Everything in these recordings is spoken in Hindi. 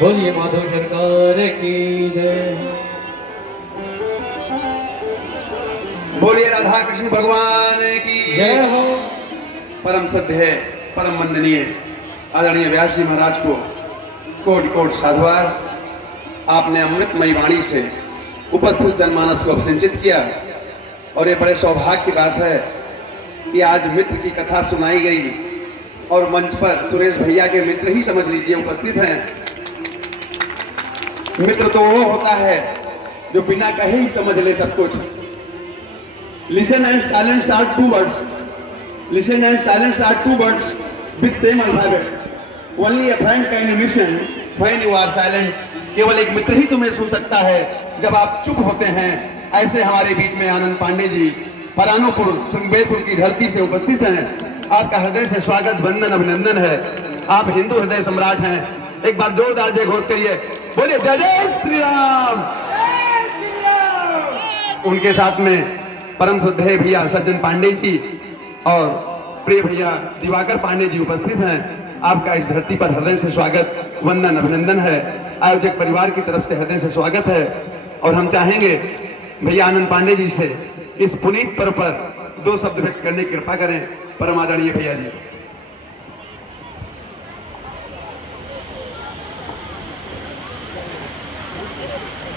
बोलिए माधव सरकार की जय। बोलिए राधा कृष्ण भगवान की जय हो। परम सत्य है, परम वंदनीय आदरणीय व्यास जी महाराज को कोटि कोटि साधुवाद। आपने अमृतमयी वाणी से उपस्थित जनमानस को अभिसिंचित किया और ये बड़े सौभाग्य की बात है कि आज मित्र की कथा सुनाई गई और मंच पर सुरेश भैया के मित्र ही समझ लीजिए उपस्थित हैं। मित्र तो वो होता है जो बिना कहे ही समझ ले सब कुछ। Listen and silence are two words, listen and silence are two words with same alphabet. Only a friend can listen when you are silent. केवल एक मित्र ही तुम्हें सुन सकता है जब आप चुप होते हैं। ऐसे हमारे बीच में आनंद पांडे जी परानुपुर श्रृंगेरपुर की धरती से उपस्थित हैं। आपका हृदय से स्वागत, वंदन, अभिनंदन है। आप हिंदू हृदय सम्राट हैं। एक बार जोरदार जय घोष करिए, बोलिए जय जय श्री राम। उनके साथ में परम श्रद्धेय भैया सज्जन पांडे जी और प्रिय भैया दिवाकर पांडे जी उपस्थित हैं। आपका इस धरती पर हृदय से स्वागत, वंदन, अभिनंदन है। आयोजक परिवार की तरफ से हृदय से स्वागत है। और हम चाहेंगे भैया आनंद पांडे जी से इस पुनीत पर्व पर दो शब्द व्यक्त करने की कृपा करें। परम आदरणीय भैया जी।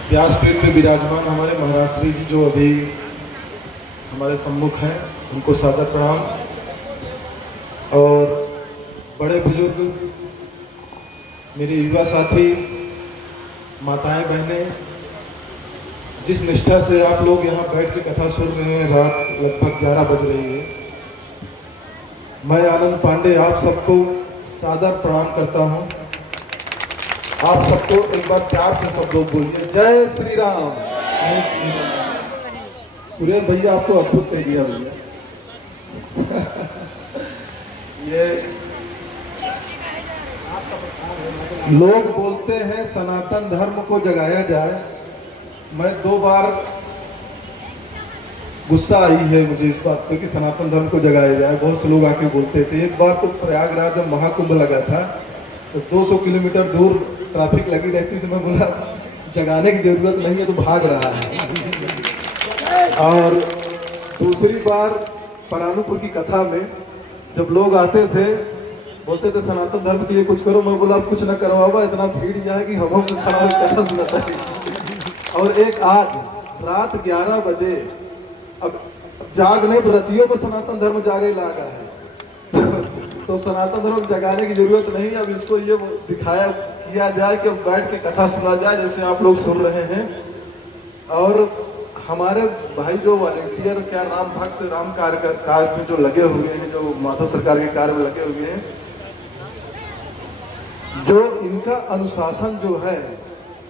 व्यासपीठ में विराजमान हमारे महाराज श्री जी जो अभी हमारे सम्मुख हैं, उनको सादर प्रणाम। और बड़े बुजुर्ग, मेरे युवा साथी, माताएं, बहनें, जिस निष्ठा से आप लोग यहाँ बैठ के कथा सुन रहे हैं, रात लगभग 11 बज रही है। मैं आनंद पांडे आप सबको सादर प्रणाम करता हूँ। आप सबको एक बार प्यार से सब लोग बोलिए जय श्री राम। सुरेश भैया आपको अद्भुत कह दिया भैया। ये लोग बोलते हैं सनातन धर्म को जगाया जाए। मैं 2 बार गुस्सा आई है मुझे इस बात पे कि सनातन धर्म को जगाया जाए। बहुत से लोग आके बोलते थे। एक बार तो प्रयागराज जब महाकुंभ लगा था तो 200 किलोमीटर दूर ट्रैफिक लगी रहती थी। मैं बोला जगाने की जरूरत नहीं है, तो भाग रहा है। और दूसरी बार परानुपुर की कथा में जब लोग आते थे, बोलते थे सनातन धर्म के लिए कुछ करो। मैं बोला आप कुछ न करो बाबा, इतना भीड़ यहाँ है कि हम खड़ा होकर कथा सुनाता है। और एक आज रात 11 बजे, अब जाग नहीं तो रतियों में सनातन धर्म जागे लागा है तो सनातन धर्म जगाने की जरूरत नहीं, अब इसको ये दिखाया किया जाए कि अब बैठ के कथा सुना जाए जैसे आप लोग सुन रहे हैं। और हमारे भाई जो वॉलेंटियर क्या राम भक्त राम कार्य में जो लगे हुए हैं, जो माधव सरकार के कार्य में लगे हुए हैं, जो इनका अनुशासन जो है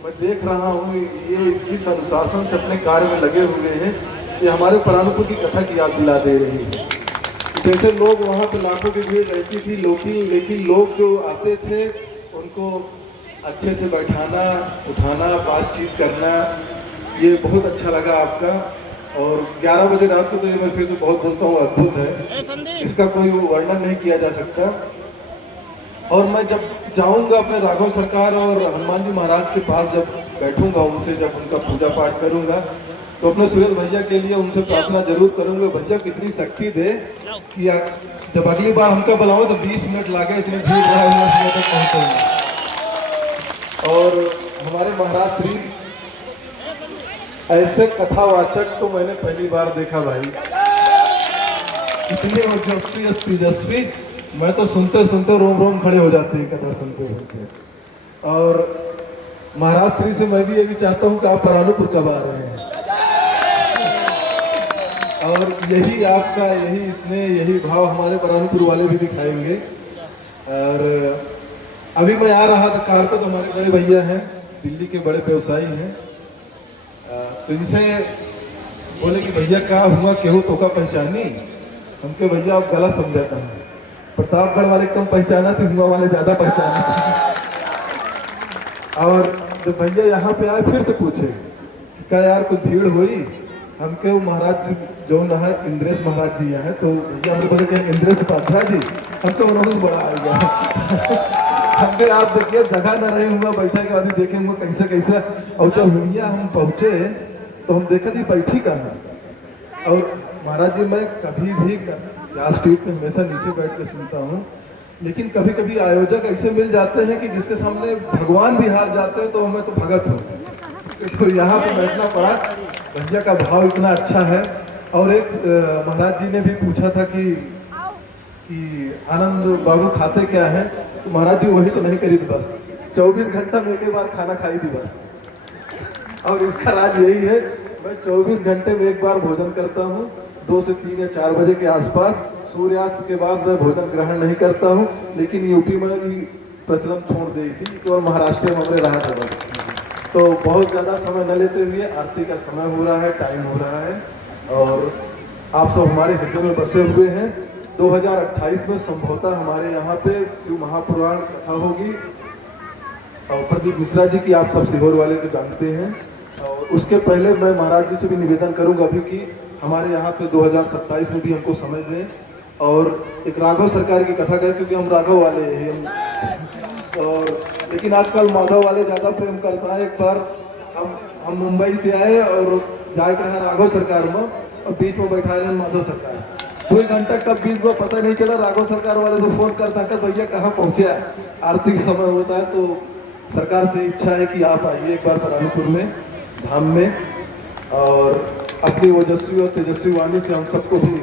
मैं देख रहा हूँ, ये जिस अनुशासन से अपने कार्य में लगे हुए हैं, ये हमारे प्राणपुर की कथा की याद दिला दे रही है। जैसे लोग वहाँ पे लाखों की भीड़ रहती थी, लेकिन लोग जो आते थे उनको अच्छे से बैठाना, उठाना, बातचीत करना, ये बहुत अच्छा लगा आपका। और 11 बजे रात को तो ये मैं फिर से बहुत बोलता हूँ, अद्भुत है, इसका कोई वर्णन नहीं किया जा सकता। और मैं जब जाऊंगा अपने राघव सरकार और हनुमान जी महाराज के पास, जब बैठूंगा उनसे, जब उनका पूजा पाठ करूंगा, तो अपने सुरेश भैया के लिए उनसे प्रार्थना जरूर करूंगा, भैया कितनी शक्ति दे कि जब अगली बार हमका बुलाओ तो 20 मिनट लागे, इतनी भीड़ रहा तक पहुंचेंगे। और हमारे महाराज श्री ऐसे कथावाचक तो मैंने पहली बार देखा भाई, इतने ओजस्वी और तेजस्वी, मैं तो सुनते सुनते रोम रोम खड़े हो जाते हैं कथा सुनते सुनते। और महाराज श्री से मैं भी ये भी चाहता हूँ कि आप परानुपुर कब आ रहे हैं, और यही आपका यही स्नेह, यही भाव हमारे परानुपुर वाले भी दिखाएंगे। और अभी मैं आ रहा था कार पे, तो हमारे बड़े भैया हैं, दिल्ली के बड़े व्यवसायी हैं, तो इनसे बोले कि भैया क्या हुआ, केहू तो का पहचानी? हमके भैया आप गलत समझाता हूँ, प्रतापगढ़ वाले कम पहचाना थे, हुआ वाले ज्यादा पहचाना थे। और जब भैया यहाँ पे आए फिर से पूछे क्या यार कुछ भीड़ हुई, हमके वो महाराज जी जो न है इंद्रेश महाराज जी हैं, तो भैया हमने बोले कि इंद्रेश उपाध्याय जी, हमको उन्होंने बड़ा आ गया हमके आप देखिए जगह न रही हुआ, बैठे के बाद ही देखे हुआ कैसे कैसे। और जब भैया हम पहुँचे तो हम देखा थी बैठी कहाँ, और महाराज जी मैं कभी भी व्यासपीठ में हमेशा नीचे बैठ के सुनता हूँ, लेकिन कभी कभी आयोजक ऐसे मिल जाते हैं कि जिसके सामने भगवान भी हार जाते हैं, तो हमें तो भगत हो, तो यहाँ पे बैठना पड़ा। भैया का भाव इतना अच्छा है। और एक महाराज जी ने भी पूछा था कि आनंद बाबू खाते क्या है, तो महाराज जी वही तो नहीं करी थी, बस 24 घंटा में एक बार खाना खाई थी बस। और इसका राज यही है, मैं 24 घंटे में एक बार भोजन करता हूँ, 2 से 3 या 4 बजे के आसपास। सूर्यास्त के बाद मैं भोजन ग्रहण नहीं करता हूँ, लेकिन यूपी में भी प्रचलन छोड़ दी थी, और महाराष्ट्र में हमने रहा था बस। तो बहुत ज़्यादा समय न लेते हुए आरती का समय हो रहा है, टाइम हो रहा है, और आप सब हमारे हृदय में बसे हुए हैं। 2028 में संभवतः हमारे यहाँ पे शिव महापुराण कथा होगी, और प्रदीप मिश्रा जी की आप सब सीहोर वाले को जानते हैं। और उसके पहले मैं महाराज जी से भी निवेदन करूंगा अभी कि हमारे यहाँ पे 2027 में भी हमको समय दें, और एक राघव सरकार की कथा करें, क्योंकि हम राघव वाले हैं। और लेकिन आजकल माधव वाले ज़्यादा प्रेम करता है। एक बार हम मुंबई से आए और जाए के रहा राघव सरकार में, और बीच में बैठा रहे माधव सरकार, 2 घंटा कब बीच में पता नहीं चला। राघव सरकार वाले से फोन करता है, भैया कहाँ पहुँचे, आरती का समय होता है। तो सरकार से इच्छा है कि आप आइए एक बार परानुपुर में धाम में, और अपनी ओजस्वी और तेजस्वी वाणी से हम सबको भी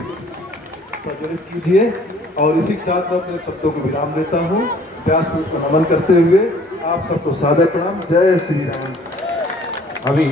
प्रज्वलित कीजिए। और इसी के साथ मैं अपने शब्दों को विराम देता हूँ, व्यासपीठ को नमन करते हुए आप सबको सादर प्रणाम। जय श्री राम। अभी